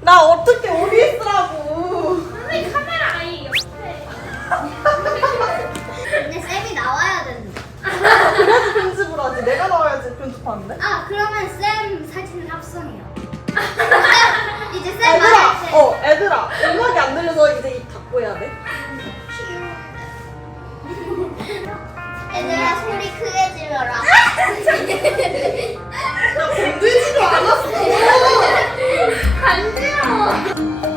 나 어떻게 OBS라고 선생님 카메라 아이 옆에 근데 쌤이 나와야 되는데. 그래서 편집을 하지. 내가 나와야지 편집하는데. 아 그러면 쌤 사진 합성이요. 이제 쌤 애들아, 말할 때. 어 애들아, 음악이 안 들려서 이제 입 닫고 해야 돼. 얘들아 소리 크게 질러라. 나 건들지도 않았어. 간지러워.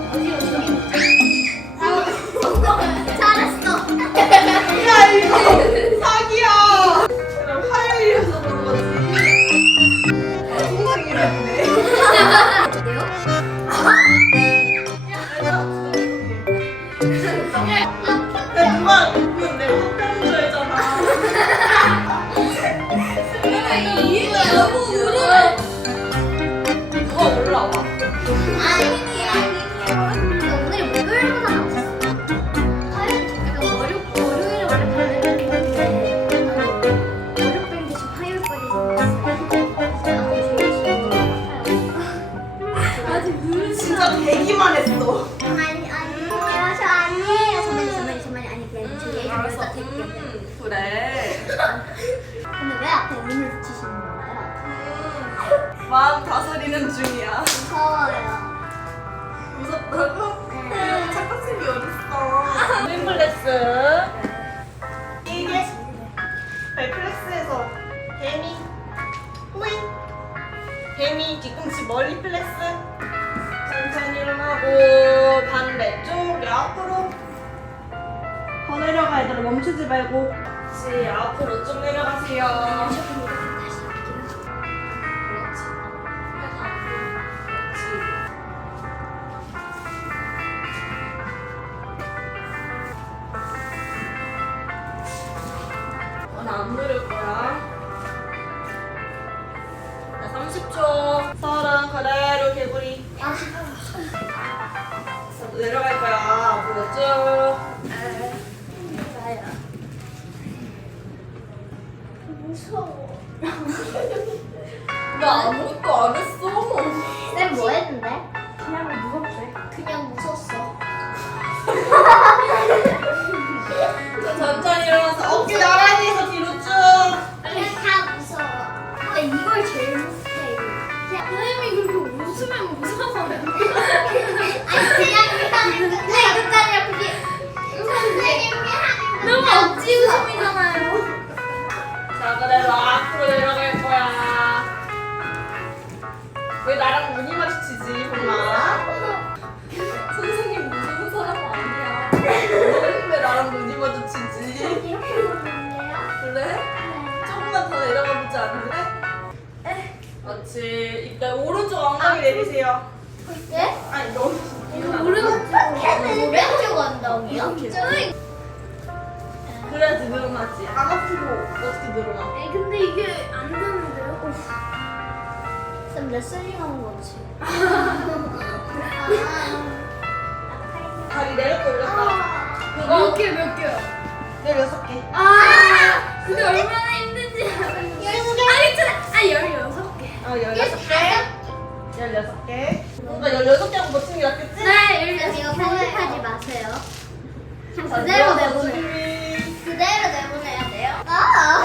천천히 뒤꿈치 멀리 플렉스. 천천히 일어나고 반대쪽 옆으로. 더 내려가야 돼 멈추지 말고. 그렇지 앞으로 쭉 내려가세요. 늘어나지. 안 아프고 어떻게 늘어나? 에 근데 이게 안 되는데요? 쌤 레슬링 하는 거지. 다리 내렸다 올렸다. 아. 어. 몇 개, 몇 개요? 네, 여섯 개. 아! 근데 얼마나 힘든지. 열 개. 아니, 진짜. 아, 열여섯 개. 아 열여섯 열여섯 개. 뭔가 열여섯 개하고 버티는 게 낫겠지? 네, 열여섯 개. 이거 편집하지 마세요. 그대로 아, 내보내. 그대로 내보내야 돼요. 아.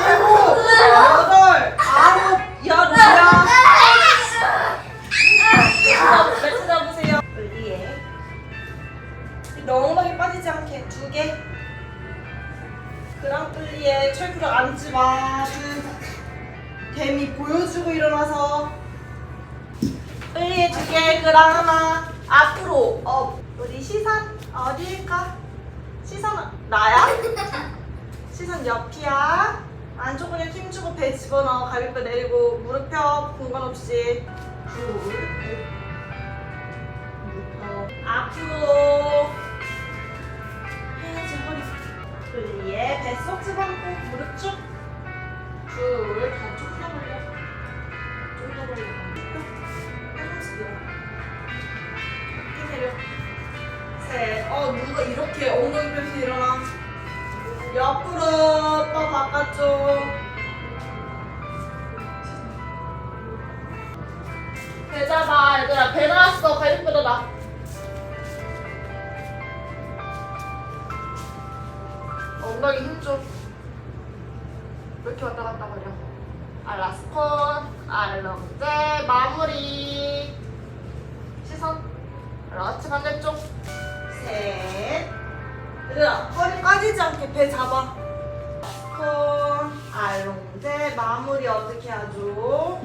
그 개미 보여주고 일어나서. 끌리에 두 개, 그랑 하나. 앞으로. 어, 우리 시선 어디일까? 시선 나야? 시선 옆이야. 안쪽으로 힘주고 배 집어넣어. 가볍게 내리고 무릎 펴. 공간 없이. 둘. 무릎 펴. 앞으로. 해야지 허리. 끌리에 뱃속 집어넣고 무릎 쭉. 둘. 다쭉펴 벌려. 좀더 벌려. 팔꿈치 늘어. 이렇게 내려. 셋. 어 누가 이렇게 엉덩이 펴서 일어나. 옆으로 또 바깥쪽. 배 잡아 얘들아. 배 나왔어. 가죽 뻗어라 엉덩이 힘줘. 왜 이렇게 왔다 갔다 거려? 알라스콘 알롱제 마무리. 시선. 그렇지 반대쪽. 셋 얘들아 허리 까지지 않게 배 잡아. 콘 알롱제 마무리 어떻게 하죠?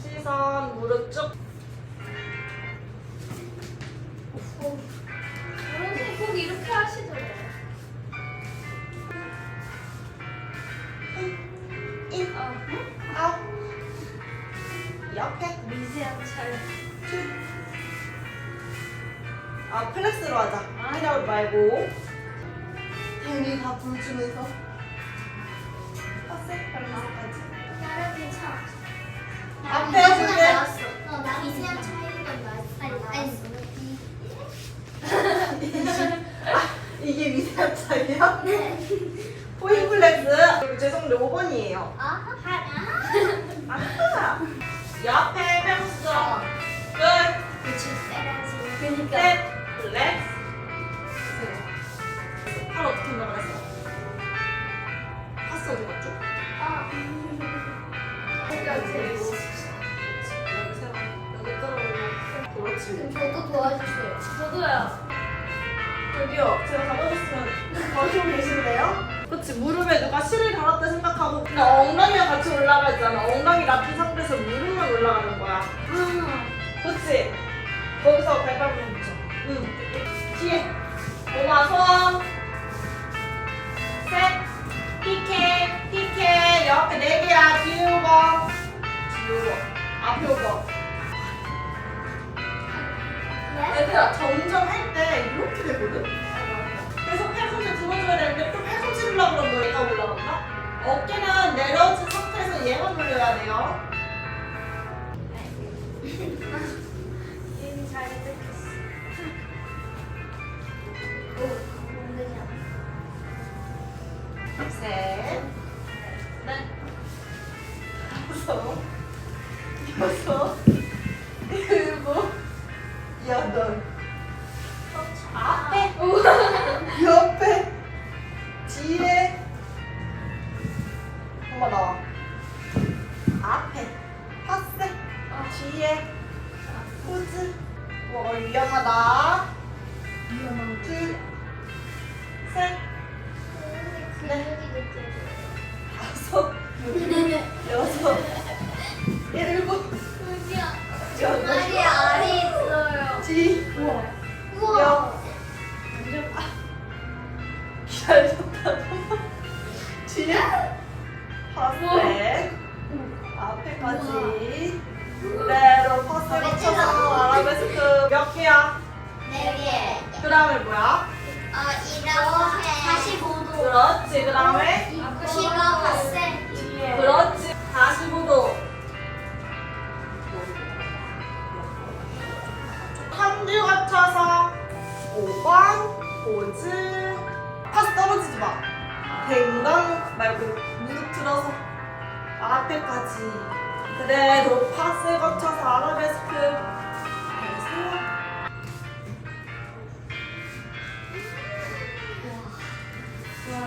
시선 무릎 쭉 선생님 꼭 이렇게. 인, 아웃 옆에 미세한 차이. 아 플렉스로 하자. 아니라고 말고 대리 다 불주면서. passet 발라까지. 나는 괜찮아. 앞에 해줄게. 어, 나 미세한 차이인 건 나았어. 이게 미세한 차이야? 포인 플렉스. 죄송한데 5번이에요. 아, 앞에 오고. 얘들아, 점점 할때 이렇게 되거든? 계속 팔꿈치 들어줘야 되는데 또 팔꿈치 들려고 그러면 얘가 올라간다? 어깨는 내려진 상태에서 얘만 돌려야 돼요. 뒤에, 포즈. 뭐 위험하다. 둘, 셋, 다섯, 여섯, 일곱, 여덟, 알이 있어요. 지, 우와. 여, 그다음에 뭐야? 어, 이렇게 45도. 그렇지. 그 다음에 키가 봤을 예. 그렇지. 45도. 3주 갖춰서 5번 보즈. 파스 떨어지지 마. 댕강 말고 무릎 틀어서 앞에까지. 그래, 너 파스 거쳐서 아라베스크.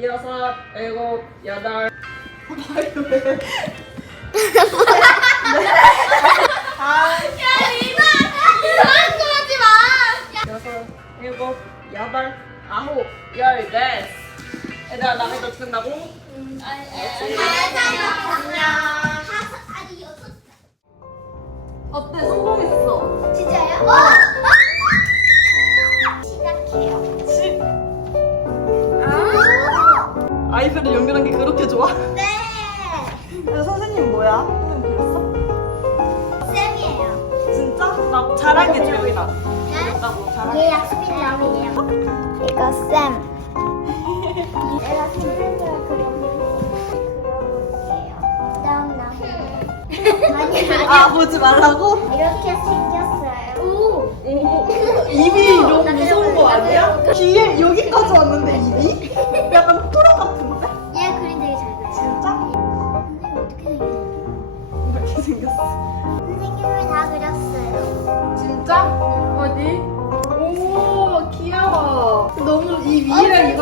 여섯, 일곱, 여덟. 야 이상 이상한 거 하지 마. 여섯, 일곱, 여덟, 아홉, 열, 넷. 얘들아 남의 더 듣는다고? 어때 성공했어? 진짜요? 시작해요. 와이프를 연결한 게 그렇게 좋아? 네. 야, 선생님 뭐야? 선생님 그랬어? 쌤이에요. 진짜? 나 잘한 게 기억이 나. 네? 나 뭐 잘한 게. 얘 약수빈 남이에요. 이거 쌤. 내가 선생님을 그려볼게요. 음. 다음 남. 아니 아니. 아 보지 말라고? 이렇게 생겼어요. 오. 오. 입이 너무 무서운 거 아니야? 귀에 여기까지 왔는데 입이? 약간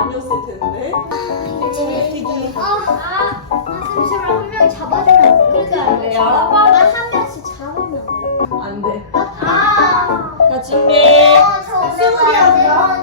아니었을 텐데. 되게- 어, 아, 아, 잠시만 한 명이 잡아주면 안 돼요? 그러니까 알아봐. 나한 명씩 잡으면 안 돼요? 안 돼. 아, 자, 준비. 아, 저 오늘 수술이야, 뭐야?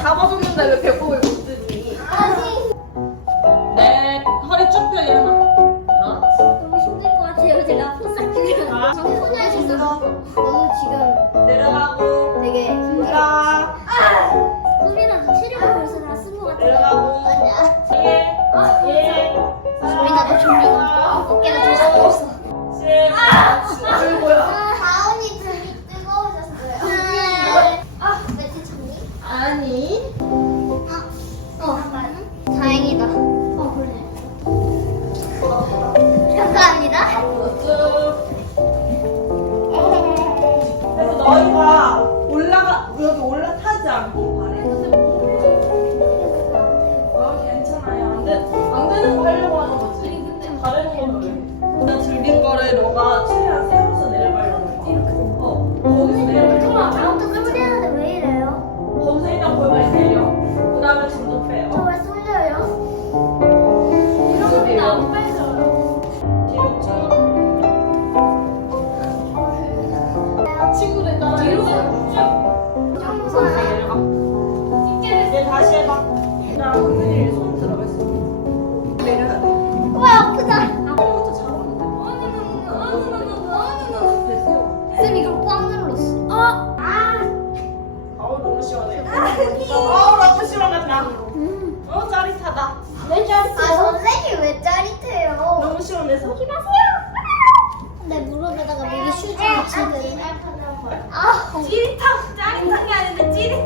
잡아줬는데 왜 배꼽을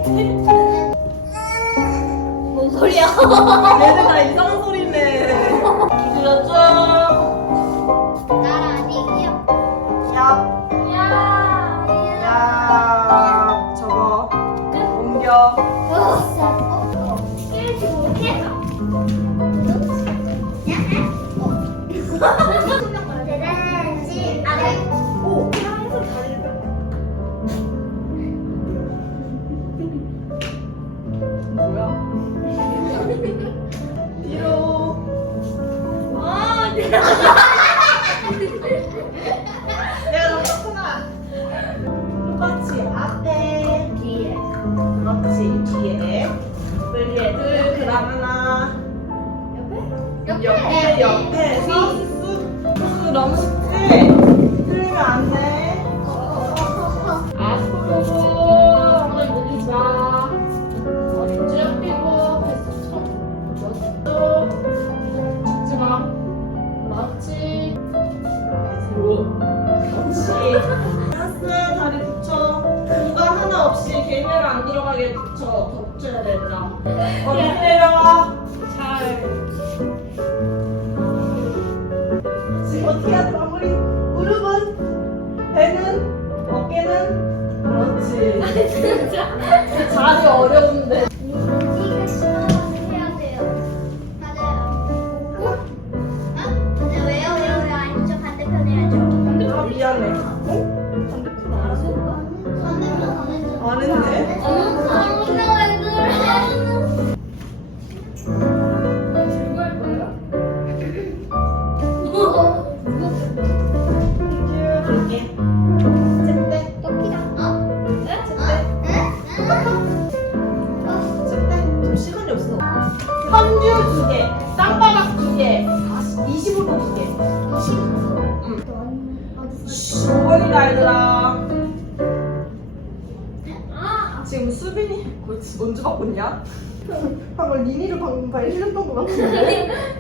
음. 뭔 소리야? 얘들 다 이상한 소리. 옆에서 쑥. 쑥 너무 쉽지? 틀리면 안 돼. 앞으로 돌리지 마. 머리 쭉 펴고 패스 쳐. 쭉. 죽지 마. 그렇지. 그렇지. 하스 다리 붙여. 공간 하나 없이 개별 안 들어가게 붙여. 더 붙여야 돼, 얘들아. 어디 내려와. 잘. 진짜. 자리 어려운데. 리니를 방금 발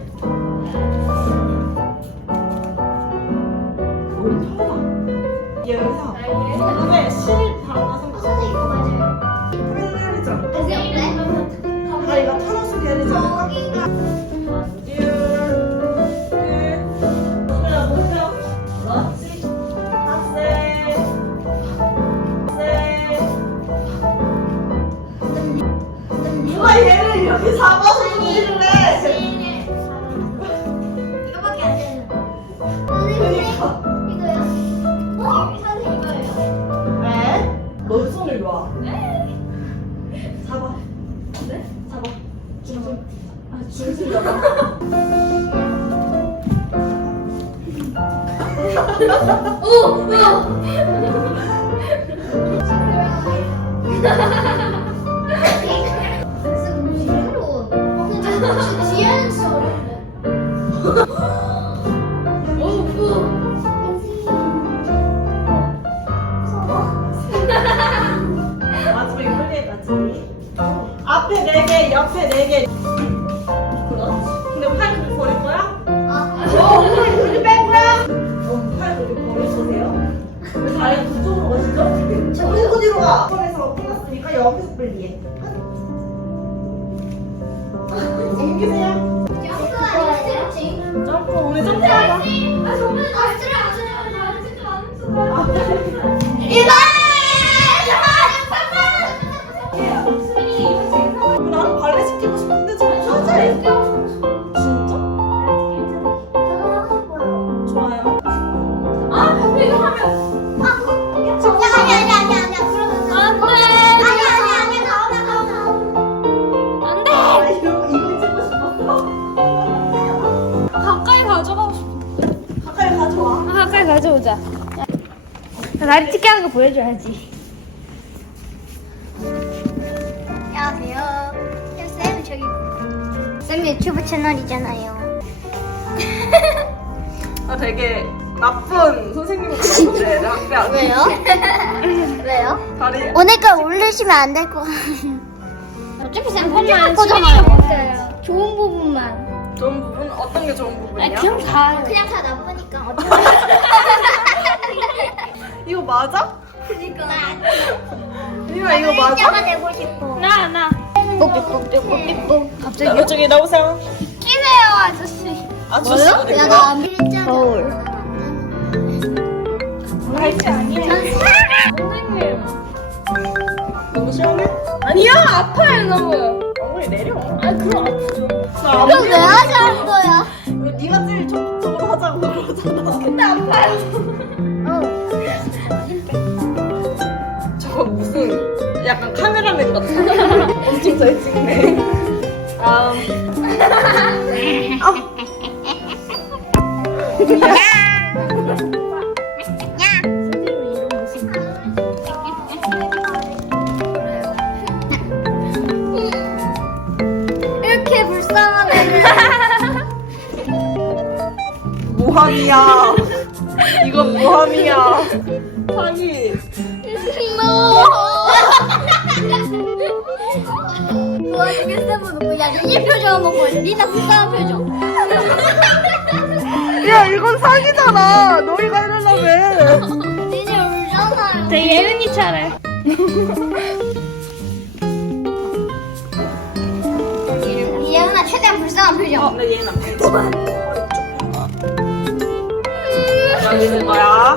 옆에 네 개. 그렇지. 근데 팔 그립 버릴 거야? 어, 엉덩이 그립 뺀 거야? 어, 팔 거세요? 왜 다리가 그쪽으로 가시죠? 어디로 어디로 가? 손에서 끝났으니까 여기서 빨리 해. 옮기세요. 점프, 오늘 점프하자. 가져오자. 다리 찢게 하는 거 보여줘야지. 안녕하세요. 쌤 저기 쌤 유튜브 채널이잖아요. 아, 되게 나쁜 선생님 같은데, 내 학교 왜요? 왜요? 다리. 오늘까 올리시면 안될거 같아요. 어차피 쌤 편집할 거잖아요. 좋은 부분만. 좋은 부분? 어떤 게 좋은 부분이야? 그냥 다. 그냥 다 나쁘니까 어쩌 이거 맞아? 그니까. 이거 이거 맞아? 가 되고 싶어. 나 나. 뽀삐뽀삐뽀삐뽀. 갑자기 이쪽에 나오세요. 끼세요 아저씨. 아저씨. 야, 나안 빌렸잖아. 거울. 할지 아니에요. 선생님. 너무 시원해? 아니야, 아파요, 너무. 엉덩이 내려. 아, 그럼 아프죠. 나 그럼 왜 하자는 거야? 왜 네가 제일 적극적으로 하자고 그러잖아. 근데 아파요. 저거 무슨 약간 카메라맨 같아. 엄청 잘 찍네. 아. 이 모함이야. 이건 모함이야. 사기. 그 와중에 쌤은 놓고 야 리니 표정 한번 보여 리나 불쌍한 표정 야 이건 사기잖아. 너희가 이러려면. 리니 울잖아요 제 예은이 차례. 예은아 최대한 불쌍한 표정 근데 얘는 안되 있는 거야.